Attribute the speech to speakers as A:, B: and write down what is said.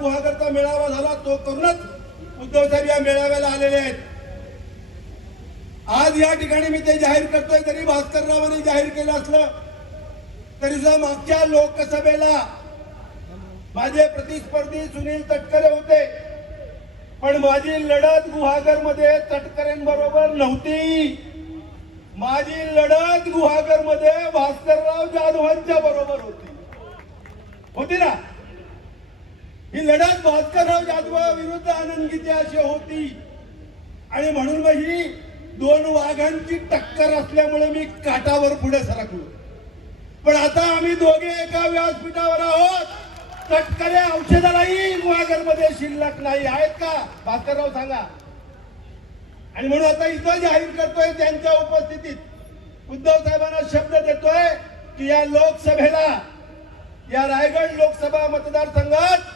A: गुहागरचा मेळावा झाला तो करूनच उद्धव साहेब या मेळाव्याला आलेले आहेत. आज या ठिकाणी मी ते जाहीर करतोय तरी भास्कररावांनी जाहीर केलं असलं तरी सुद्धा मागच्या लोकसभेला माझे प्रतिस्पर्धी सुनील तटकरे होते. पण माझी लढत गुहागरमध्ये तटकरेंबरोबर नव्हती. माझी लढत गुहागरमध्ये भास्करराव जाधवांच्या बरोबर होती. होती ना? ही लढत भास्करराव जाधव विरुद्ध आनंद अशी होती. आणि म्हणून मग ही दोन वाघांची टक्कर असल्यामुळे मी काटावर पुढे सरकलो. पण आता आम्ही दोघे एका व्यासपीठावर आहोत. तटकरे औषधालाही मुळागरमध्ये शिल्लक नाही. आहेत का? भास्करराव सांगा. आणि म्हणून आता इथं जाहीर करतोय त्यांच्या उपस्थितीत. उद्धव साहेबांना शब्द देतोय की या लोकसभेला या रायगड लोकसभा मतदारसंघात